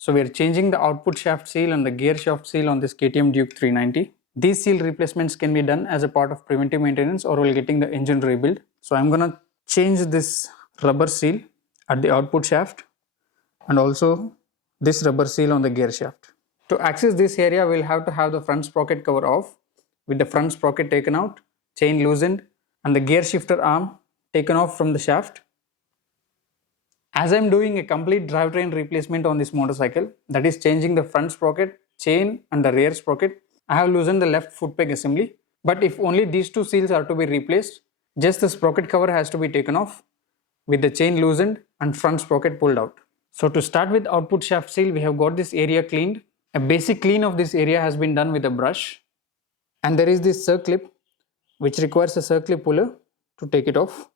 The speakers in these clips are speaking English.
So we are changing the output shaft seal and the gear shaft seal on this KTM Duke 390. These seal replacements can be done as a part of preventive maintenance or while getting the engine rebuilt. So I'm gonna change this rubber seal at the output shaft and also this rubber seal on the gear shaft. To access this area, we'll have to have the front sprocket cover off with the front sprocket taken out, chain loosened and the gear shifter arm taken off from the shaft. As I'm doing a complete drivetrain replacement on this motorcycle, that is changing the front sprocket, chain and the rear sprocket, I have loosened the left foot peg assembly. But if only these two seals are to be replaced, just the sprocket cover has to be taken off with the chain loosened and front sprocket pulled out. So to start with output shaft seal, we have got this area cleaned. A basic clean of this area has been done with a brush. And there is this circlip which requires a circlip puller to take it off.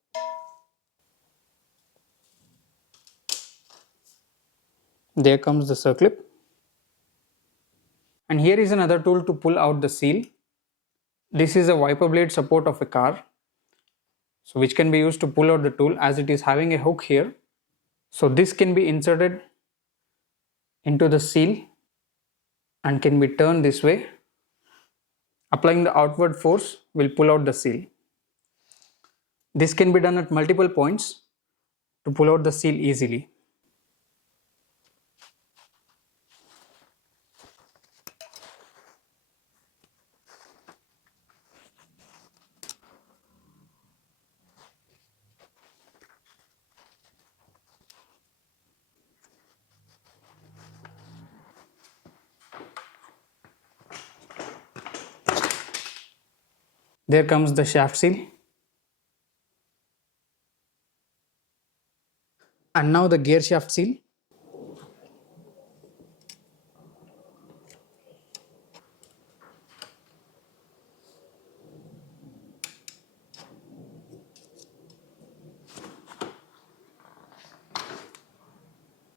There comes the circlip. And here is another tool to pull out the seal. This is a wiper blade support of a car, so which can be used to pull out the tool as it is having a hook here. So this can be inserted into the seal and can be turned this way. Applying the outward force will pull out the seal. This can be done at multiple points to pull out the seal easily. There comes the shaft seal. And now the gear shaft seal.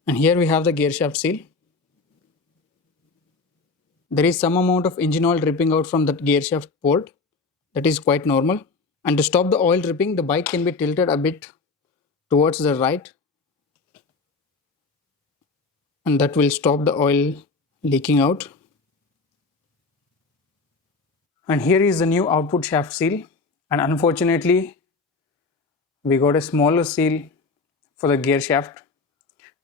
And here we have the gear shaft seal. There is some amount of engine oil dripping out from the gear shaft port. That is quite normal. And to stop the oil dripping, the bike can be tilted a bit towards the right. And that will stop the oil leaking out. And here is the new output shaft seal. And unfortunately, we got a smaller seal for the gear shaft.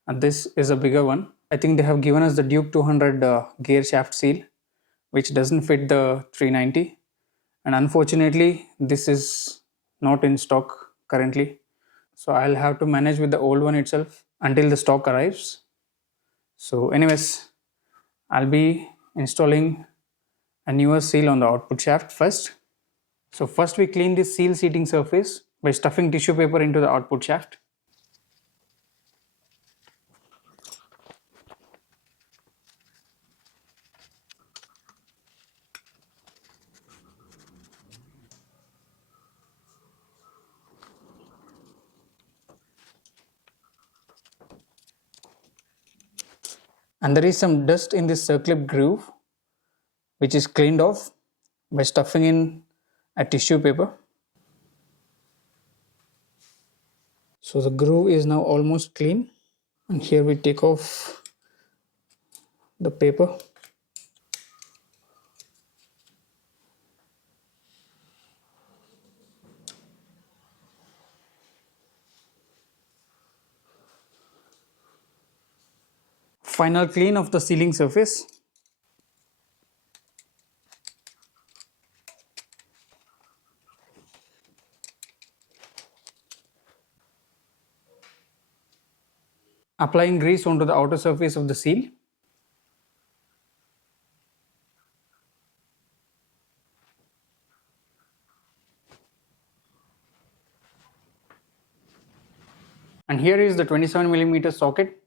And this is a bigger one. I think they have given us the Duke 200 gear shaft seal, which doesn't fit the 390. And unfortunately, this is not in stock currently. So I'll have to manage with the old one itself until the stock arrives. So anyways, I'll be installing a newer seal on the output shaft first. So first we clean this seal seating surface by stuffing tissue paper into the output shaft. And there is some dust in this circlip groove, which is cleaned off by stuffing in a tissue paper. So the groove is now almost clean. And here we take off the paper. Final clean of the sealing surface. Applying grease onto the outer surface of the seal. And here is the 27mm socket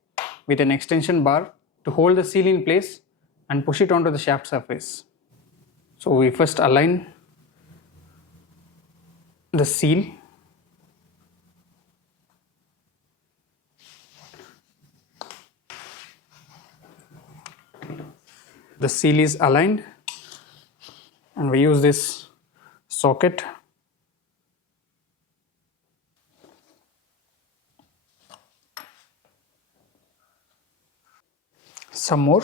with an extension bar to hold the seal in place and push it onto the shaft surface. So we first align the seal. The seal is aligned and we use this socket . Some more.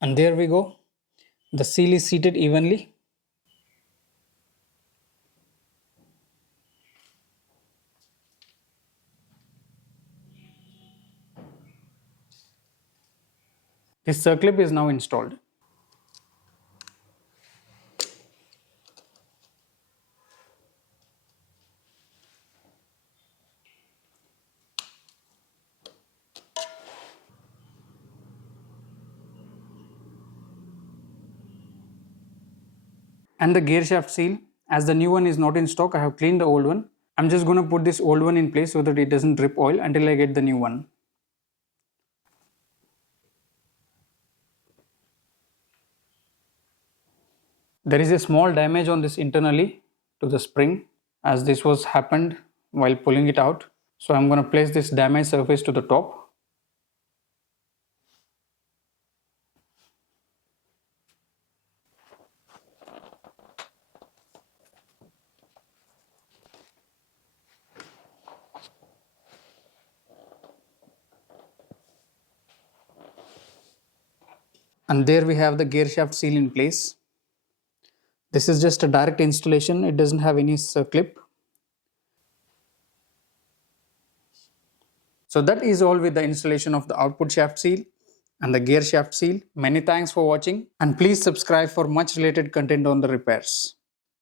And there we go. The seal is seated evenly. This circlip is now installed. And the gear shaft seal, as the new one is not in stock, I have cleaned the old one. I'm just going to put this old one in place so that it doesn't drip oil until I get the new one. There is a small damage on this internally to the spring, as this was happened while pulling it out. So I'm going to place this damaged surface to the top. And there we have the gear shaft seal in place. This is just a direct installation, it doesn't have any circlip. So that is all with the installation of the output shaft seal and the gear shaft seal. Many thanks for watching, and please subscribe for much related content on the repairs.